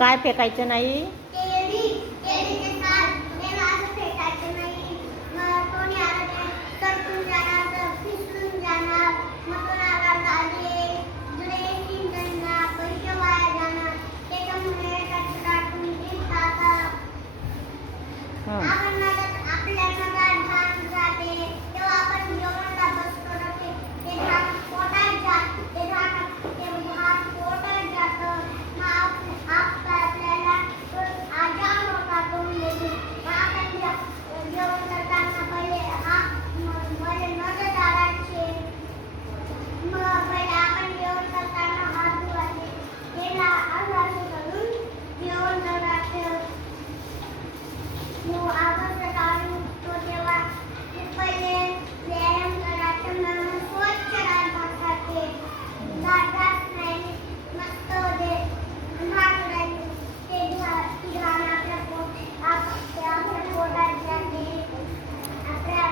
काय फेकायचं नाही?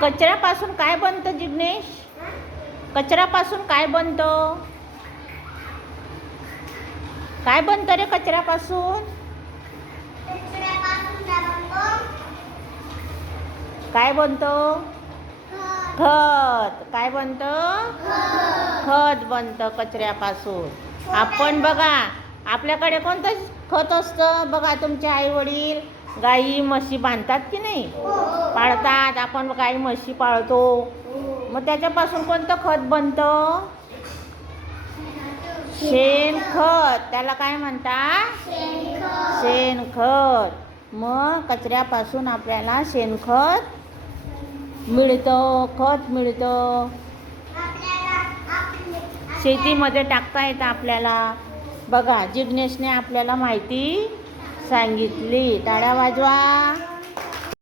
कचऱ्यापासून काय बनतं जिग्नेश? कचऱ्यापासून काय बनतं? काय बनतं रे कचऱ्यापासून? काय बनतं? खत. काय बनतं? खत बनतं कचऱ्यापासून. आपण बघा, आपल्याकडे कोणतं खत असतं? बघा, तुमचे आई वडील गाई म्हशी बांधतात की नाही? पाळतात. आपण गाई म्हशी पाळतो, मग त्याच्यापासून कोणतं खत बनतं? शेणखत. त्याला काय म्हणतात? शेणखत. मग कचऱ्यापासून आपल्याला शेणखत मिळतं, खत मिळतं. शेतीमध्ये टाकता येतं आपल्याला. बघा, जिग्नेशने आपल्याला माहिती सांगितली. टाळ्या वाजवा.